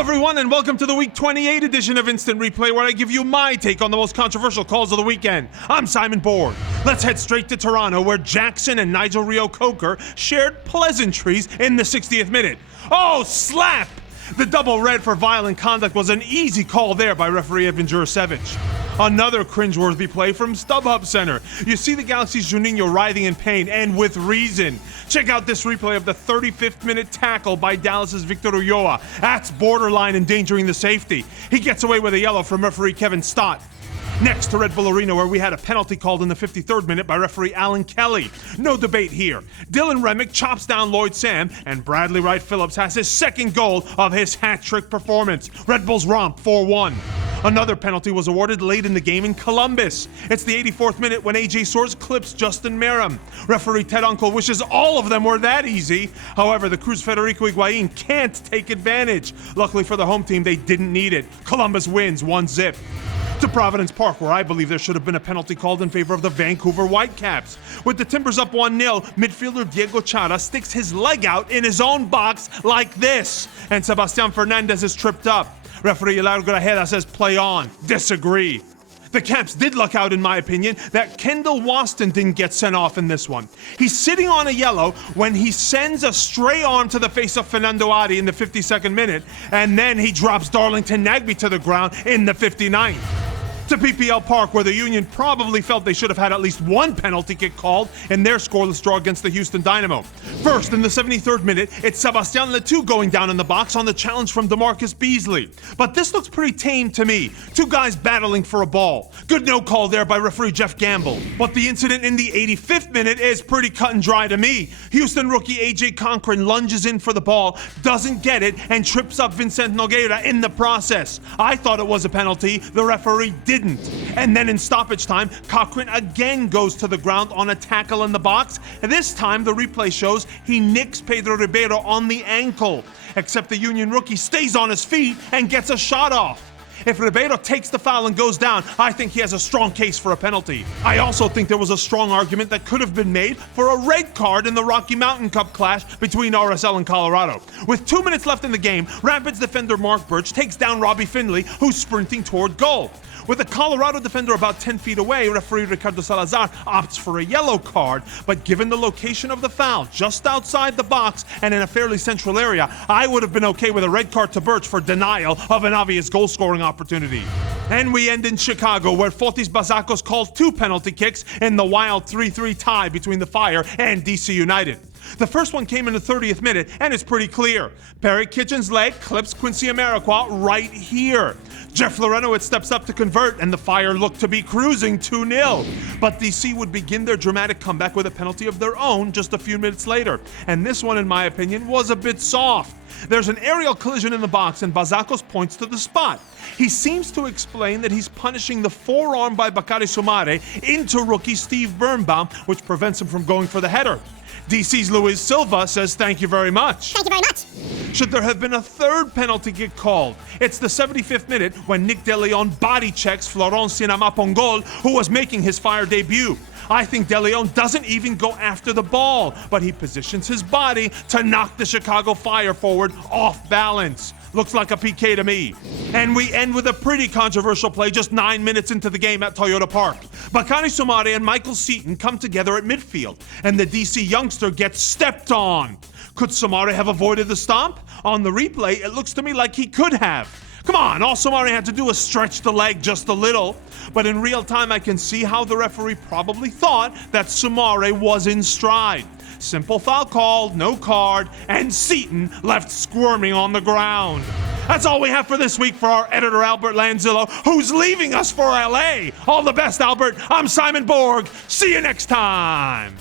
everyone, and welcome to the Week 28 edition of Instant Replay, where I give you my take on the most controversial calls of the weekend. I'm Simon Borg. Let's head straight to Toronto, where Jackson and Nigel Reo-Coker shared pleasantries in the 60th minute. Oh, slap! The double red for violent conduct was an easy call there by referee Evan Jurasevich. Another cringeworthy play from StubHub Center. You see the Galaxy's Juninho writhing in pain, and with reason. Check out this replay of the 35th minute tackle by Dallas's Victor Ulloa. That's borderline endangering the safety. He gets away with a yellow from referee Kevin Stott. Next to Red Bull Arena, where we had a penalty called in the 53rd minute by referee Alan Kelly. No debate here. Dylan Remick chops down Lloyd Sam, and Bradley Wright Phillips has his second goal of his hat-trick performance. Red Bulls romp 4-1. Another penalty was awarded late in the game in Columbus. It's the 84th minute when AJ Soares clips Justin Merrim. Referee Ted Uncle wishes all of them were that easy. However, the Cruz Federico Higuain can't take advantage. Luckily for the home team, they didn't need it. Columbus wins 1-0. To Providence Park, where I believe there should have been a penalty called in favor of the Vancouver Whitecaps. With the Timbers up 1-0, midfielder Diego Chara sticks his leg out in his own box like this, and Sebastian Fernandez is tripped up. Referee Hilario Grajeda says play on. Disagree. The Caps did luck out, in my opinion, that Kendall Waston didn't get sent off in this one. He's sitting on a yellow when he sends a stray arm to the face of Fernando Adi in the 52nd minute, and then he drops Darlington Nagbe to the ground in the 59th. To PPL Park, where the Union probably felt they should have had at least one penalty kick called in their scoreless draw against the Houston Dynamo. First, in the 73rd minute, it's Sebastian Letou going down in the box on the challenge from DeMarcus Beasley. But this looks pretty tame to me. Two guys battling for a ball. Good no call there by referee Jeff Gamble. But the incident in the 85th minute is pretty cut and dry to me. Houston rookie AJ Conkrin lunges in for the ball, doesn't get it, and trips up Vincent Nogueira in the process. I thought it was a penalty. The referee didn't. And then in stoppage time, Cochran again goes to the ground on a tackle in the box. And this time, the replay shows he nicks Pedro Ribeiro on the ankle. Except the Union rookie stays on his feet and gets a shot off. If Ribeiro takes the foul and goes down, I think he has a strong case for a penalty. I also think there was a strong argument that could have been made for a red card in the Rocky Mountain Cup clash between RSL and Colorado. With 2 minutes left in the game, Rapids defender Mark Birch takes down Robbie Finley, who's sprinting toward goal. With the Colorado defender about 10 feet away, referee Ricardo Salazar opts for a yellow card, but given the location of the foul, just outside the box and in a fairly central area, I would have been okay with a red card to Birch for denial of an obvious goal-scoring opportunity. And we end in Chicago, where Fotis Bazakos calls two penalty kicks in the wild 3-3 tie between the Fire and DC United. The first one came in the 30th minute, and it's pretty clear. Perry Kitchen's leg clips Quincy Amarikwa right here. Jeff Lorenowitz steps up to convert, and the Fire look to be cruising 2-0. But DC would begin their dramatic comeback with a penalty of their own just a few minutes later. And this one, in my opinion, was a bit soft. There's an aerial collision in the box, and Bazakos points to the spot. He seems to explain that he's punishing the forearm by Bakary Soumare into rookie Steve Birnbaum, which prevents him from going for the header. DC's Luis Silva says thank you very much. Thank you very much. Should there have been a third penalty kick called? It's the 75th minute when Nick De Leon body checks Florent Sinama-Pongol, who was making his Fire debut. I think De Leon doesn't even go after the ball, but he positions his body to knock the Chicago Fire forward off balance. Looks like a PK to me. And we end with a pretty controversial play just 9 minutes into the game at Toyota Park. Bakary Soumare and Michael Seaton come together at midfield, and the DC youngster gets stepped on. Could Soumare have avoided the stomp? On the replay, it looks to me like he could have. Come on, all Soumare had to do was stretch the leg just a little. But in real time, I can see how the referee probably thought that Soumare was in stride. Simple foul called, no card, and Seaton left squirming on the ground. That's all we have for this week for our editor, Albert Lanzillo, who's leaving us for LA. All the best, Albert. I'm Simon Borg. See you next time.